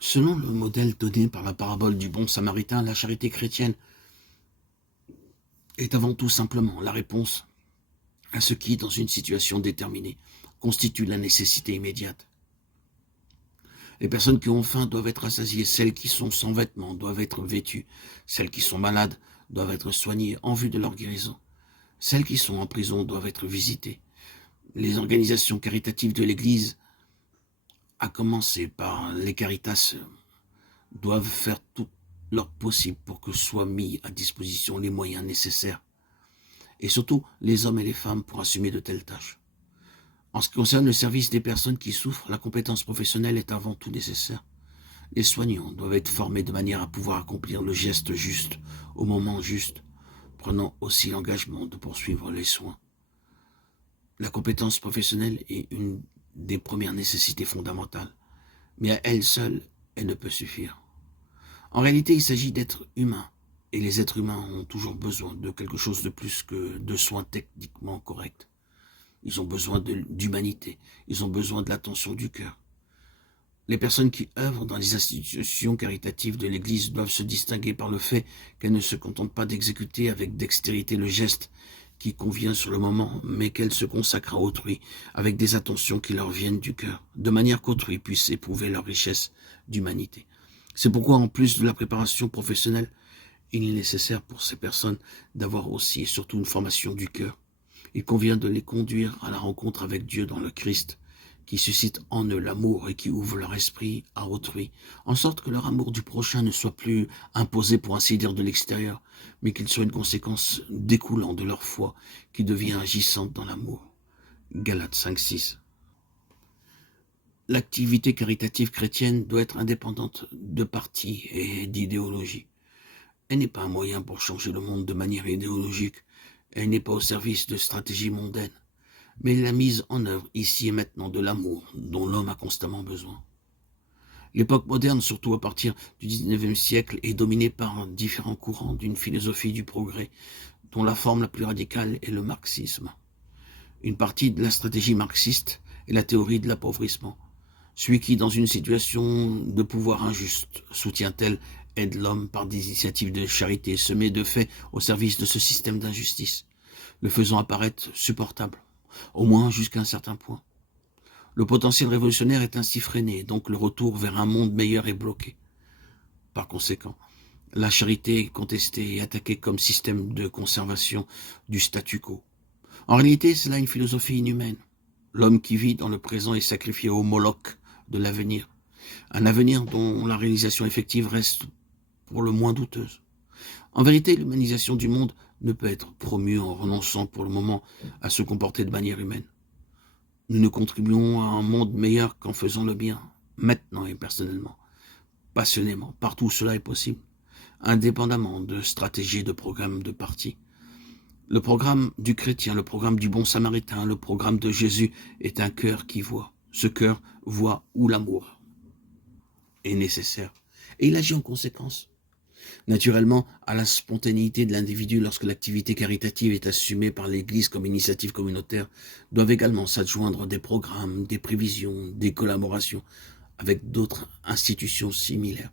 Selon le modèle donné par la parabole du bon samaritain, la charité chrétienne est avant tout simplement la réponse à ce qui, dans une situation déterminée, constitue la nécessité immédiate. Les personnes qui ont faim doivent être rassasiées, celles qui sont sans vêtements doivent être vêtues, celles qui sont malades doivent être soignées en vue de leur guérison, celles qui sont en prison doivent être visitées. Les organisations caritatives de l'Église, à commencer par les Caritas, doivent faire tout leur possible pour que soient mis à disposition les moyens nécessaires, et surtout les hommes et les femmes pour assumer de telles tâches. En ce qui concerne le service des personnes qui souffrent, la compétence professionnelle est avant tout nécessaire. Les soignants doivent être formés de manière à pouvoir accomplir le geste juste, au moment juste, prenant aussi l'engagement de poursuivre les soins. La compétence professionnelle est une des premières nécessités fondamentales, mais à elle seule, elle ne peut suffire. En réalité, il s'agit d'êtres humains, et les êtres humains ont toujours besoin de quelque chose de plus que de soins techniquement corrects. Ils ont besoin d'humanité, ils ont besoin de l'attention du cœur. Les personnes qui œuvrent dans les institutions caritatives de l'Église doivent se distinguer par le fait qu'elles ne se contentent pas d'exécuter avec dextérité le geste qui convient sur le moment, mais qu'elles se consacrent à autrui avec des attentions qui leur viennent du cœur, de manière qu'autrui puisse éprouver leur richesse d'humanité. C'est pourquoi, en plus de la préparation professionnelle, il est nécessaire pour ces personnes d'avoir aussi et surtout une formation du cœur. Il convient de les conduire à la rencontre avec Dieu dans le Christ, qui suscite en eux l'amour et qui ouvre leur esprit à autrui, en sorte que leur amour du prochain ne soit plus imposé pour ainsi dire de l'extérieur, mais qu'il soit une conséquence découlant de leur foi qui devient agissante dans l'amour. Galates 5:6. L'activité caritative chrétienne doit être indépendante de partis et d'idéologie. Elle n'est pas un moyen pour changer le monde de manière idéologique, elle n'est pas au service de stratégies mondaines, mais la mise en œuvre ici et maintenant de l'amour dont l'homme a constamment besoin. L'époque moderne, surtout à partir du XIXe siècle, est dominée par différents courants d'une philosophie du progrès, dont la forme la plus radicale est le marxisme. Une partie de la stratégie marxiste est la théorie de l'appauvrissement. Celui qui, dans une situation de pouvoir injuste, soutient tel, aide l'homme par des initiatives de charité, se met de fait au service de ce système d'injustice, le faisant apparaître supportable, au moins jusqu'à un certain point. Le potentiel révolutionnaire est ainsi freiné, donc le retour vers un monde meilleur est bloqué. Par conséquent, la charité est contestée et attaquée comme système de conservation du statu quo. En réalité, c'est là une philosophie inhumaine. L'homme qui vit dans le présent est sacrifié au Moloch de l'avenir, un avenir dont la réalisation effective reste pour le moins douteuse. En vérité, l'humanisation du monde ne peut être promue en renonçant pour le moment à se comporter de manière humaine. Nous ne contribuons à un monde meilleur qu'en faisant le bien, maintenant et personnellement, passionnément, partout où cela est possible, indépendamment de stratégies, de programmes, de partis. Le programme du chrétien, le programme du bon samaritain, le programme de Jésus est un cœur qui voit. Ce cœur voit où l'amour est nécessaire. Et il agit en conséquence. Naturellement, à la spontanéité de l'individu lorsque l'activité caritative est assumée par l'Église comme initiative communautaire, doivent également s'adjoindre des programmes, des prévisions, des collaborations avec d'autres institutions similaires.